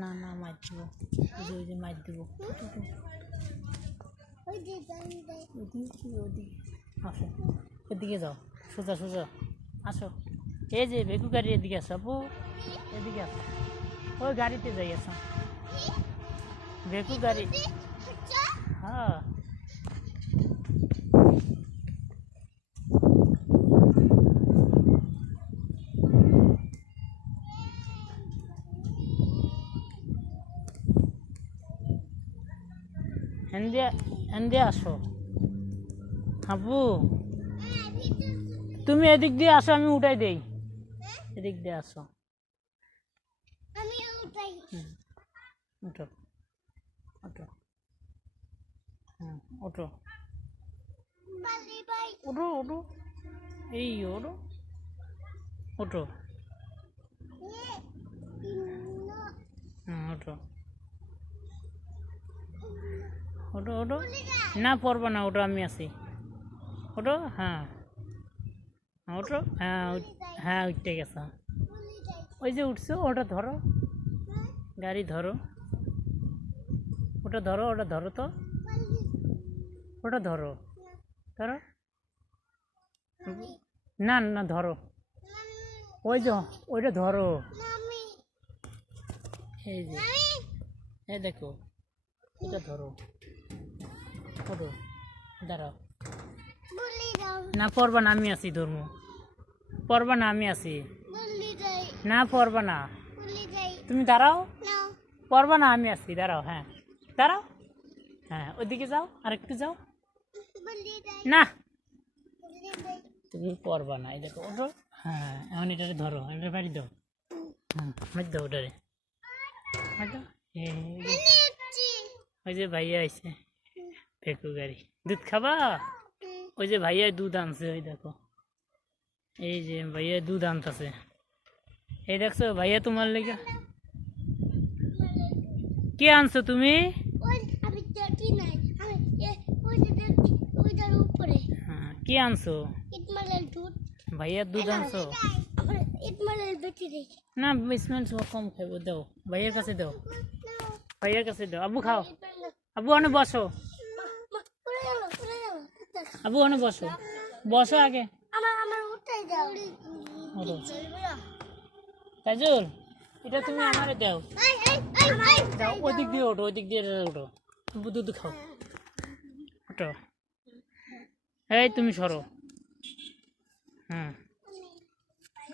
না না মার দিব, ওই যে মার দিব। আসো এদিকে যাও, সোজা সোজা আসো। এই যে বেকু গাড়ি এদিকে আসো, আপু এদিকে আসো, ওই গাড়িতে যাই আসো, বেকু গাড়ি। হ্যাঁ এনদে আসো আপু, তুমি এদিক দিয়ে আসো, আমি উঠাই দেই। এদিক দিয়ে আসো, ওঠো ওঠো, হ্যাঁ ওঠো ওঠো ওঠো, এই ওঠো ওঠো, হ্যাঁ ওঠো ওঠো ওঠো, না পড়বা না, ওঠো আমি আছি, ওঠো। হ্যাঁ ওঠো, হ্যাঁ হ্যাঁ উঠতে গেছে, ওই যে উঠছো, ওটা ধরো, গাড়ি ধরো, ওটা ধরো, ওটা ধরো তো, ওটা ধরো ধরো, না না ধরো, ওই যে ওইটা ধরো, এই যে এই দেখো, এটা ধরো, ওঠো, দাঁড়াও, না পড়বা না, আমি আছি, ধর্ম পড়বা না, আমি আছি, না পড়বা না, তুমি দাঁড়াও, পড়বা না, আমি আছি, দাঁড়াও, হ্যাঁ দাঁড়াও, হ্যাঁ ওইদিকে যাও, আরেকটু যাও, না তুমি পড়বা না, এই দেখো ওঠো, হ্যাঁ এখন এটারে ধরো, এটা বাড়ি দাও, হ্যাঁ মার দাও ওটারে, ওই যে ভাইয়া আইছে, ফেকু গাড়ি, দুধ খাবা, ওই যে ভাইয়া দুধ আনছে, ওই দেখো, এই যে ভাইয়া দুধ আনতেছে, এই দেখছো ভাইয়া তোমার লেগে, কে আনছো তুমি? হ্যাঁ কে আনছো? ভাইয়ার দুধ আনছো? না ইসমাইল কম খাইবো, দাও ভাইয়ার কাছে দাও, ভাইয়ার কাছে দাও, আবু খাও, আবু অনেক বসো, আবু অনেক বসো, বসো আগে, তাইজুল এটা তুমি আমারে দাও, দাও ওদিক দিয়ে ওঠো, ওদিক দিয়ে ওঠো, দুধ খাও, ওঠো, এই তুমি সরো, হুম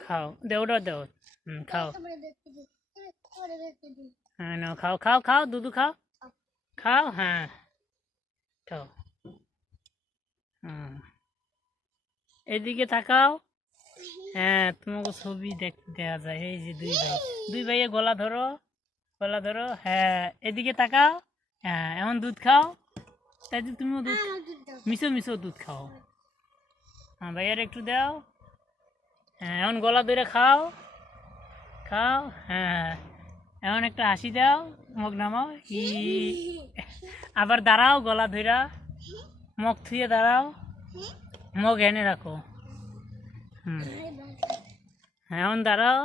খাও, দেওটা দাও, খাও, হ্যাঁ নাও খাও, খাও খাও, দুধ খাও, খাও, হ্যাঁ খাও, এদিকে তাকাও, হ্যাঁ তোমাকে ছবি দেওয়া যায়, এই যে দুই ভাইয়ে গলা ধরো, গলা ধরো, হ্যাঁ এদিকে তাকাও, হ্যাঁ এমন দুধ খাও, তাইজুল তুমিও দুধ মিশো মিশো দুধ খাও। হ্যাঁ ভাইয়ার একটু দাও। হ্যাঁ এখন গলা ধরে খাও খাও। হ্যাঁ এখন একটা হাসি দাও, মুখ নামাও। আবার দাঁড়াও, গলা ধইরা মুখ থুয়ে দাঁড়াও, মুখ এনে রাখো। হ্যাঁ এখন দাঁড়াও।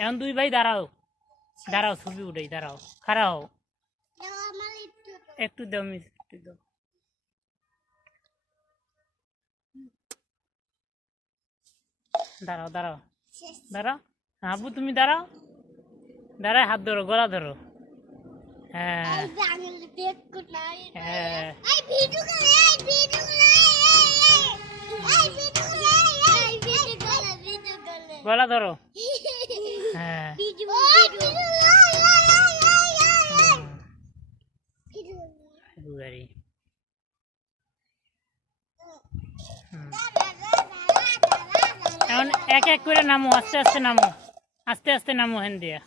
এখন দুই ভাই দাঁড়াও, দাঁড়াও ছবি উঠাই, দাঁড়াও খাড়া হও। একটু দাও মিস, একটু দাও। দাঁড়াও দাঁড়াও দাঁড়াও। আব্বু তুমি দাঁড়াও, দাঁড়ায় হাত ধরো, গলা ধরো। হ্যাঁ হ্যাঁ গলা ধরো। হ্যাঁ এখন এক এক করে নামো, আস্তে আস্তে নামো, আস্তে আস্তে নামো। হেন দিয়া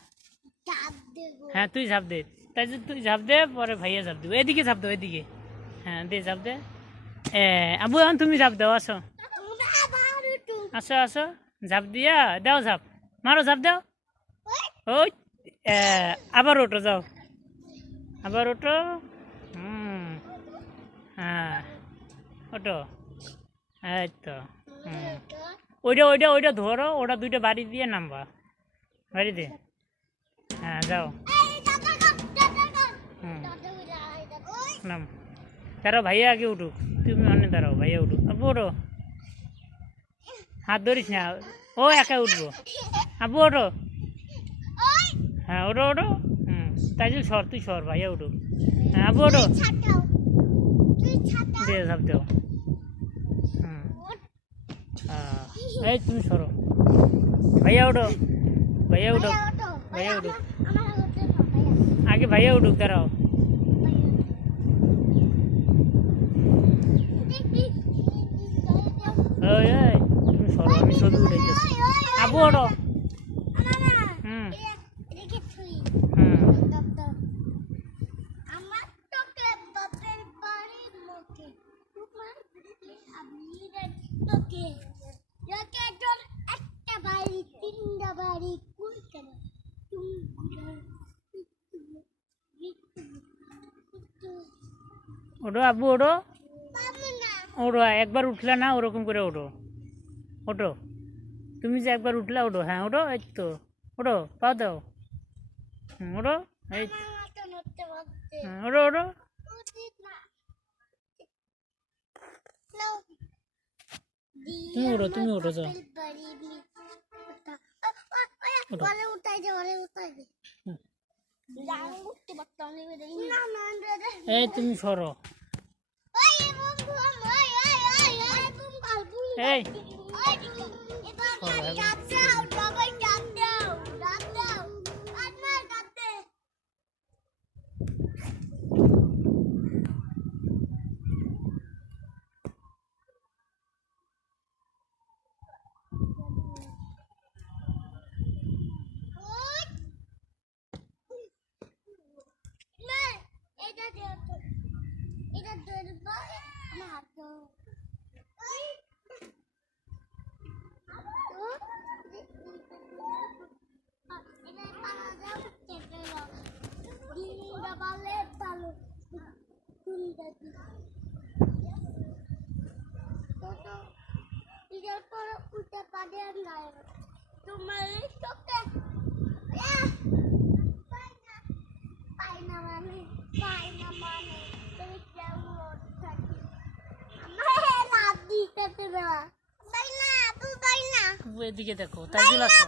হ্যাঁ তুই ঝাঁপ দে, তাই তুই ঝাঁপ দে, পরে ভাইয়া ঝাঁপ দেবো। এদিকে ঝাঁপ দাও, এদিকে। হ্যাঁ দে ঝাঁপ দে। আবু এখন তুমি ঝাঁপ দাও, আসো আসো আসো, ঝাঁপ দিয়া দাও, ঝাঁপ মারো, ঝাঁপ দাও। ওই আবার ওঠো, যাও আবার ওঠো। হ্যাঁ ওঠো, এই তো। ওইটা ওইটা ওইটা ধরো, ওটা দুইটা বাড়ি দিয়ে নামবা, বাড়ি দিয়ে। হ্যাঁ যাও। নাম দাঁড়াও, ভাইয়া আগে উঠুক, তুমি অনেক দাঁড়াও, ভাইয়া উঠুক। আব্বু ওঠো, হাত ধরিস না, ও একা উঠবো। আব্বু ওঠো। হ্যাঁ ওঠো ওঠো। তাইজুল সর, তুই সর, ভাইয়া উঠুক। হ্যাঁ আব্বু ওঠো, দে ঝাঁপ দাও। এই তুমি সরো, ভাইয়া উঠো, ভাইয়া উঠো, ভাইয়া উঠুক আগে, ভাইয়া উঠুক, দাঁড়াও। ওই ওই তুমি সরো, আমি ছবি উঠাইতেছি। আব্বু ওঠো। ওঠো আব্বু, ওঠো ওঠো, একবার উঠলে না ওরকম করে ওঠো, ওঠো তুমি যে একবার উঠলে, ওঠো। হ্যাঁ ওঠো, এই তো ওঠো, পাও দাও। ওঠো, এই ওঠো ওঠো। তুমি ওঠো, তুমি ওঠো, যাও এই তুমি সরো। এই এদিকে দেখো, তাইজুল আসো,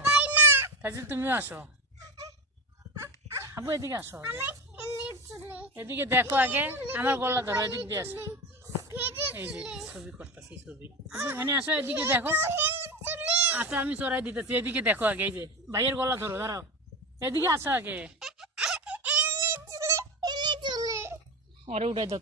তাইজুল তুমিও আসো। আবু এদিকে আসো, এদিকে দেখো আগে, আমার গলা ধরো, এদিক দিয়ে আসো। এই যে ছবি করতেছি, ছবি। এখানে আসো, এদিকে দেখো। আচ্ছা আমি চড়াই দিতেছি, এদিকে দেখো আগে। এই যে ভাইয়ের গলা ধরো, দাঁড়াও, এদিকে আসো আগে। ওরে উঠাই দাও।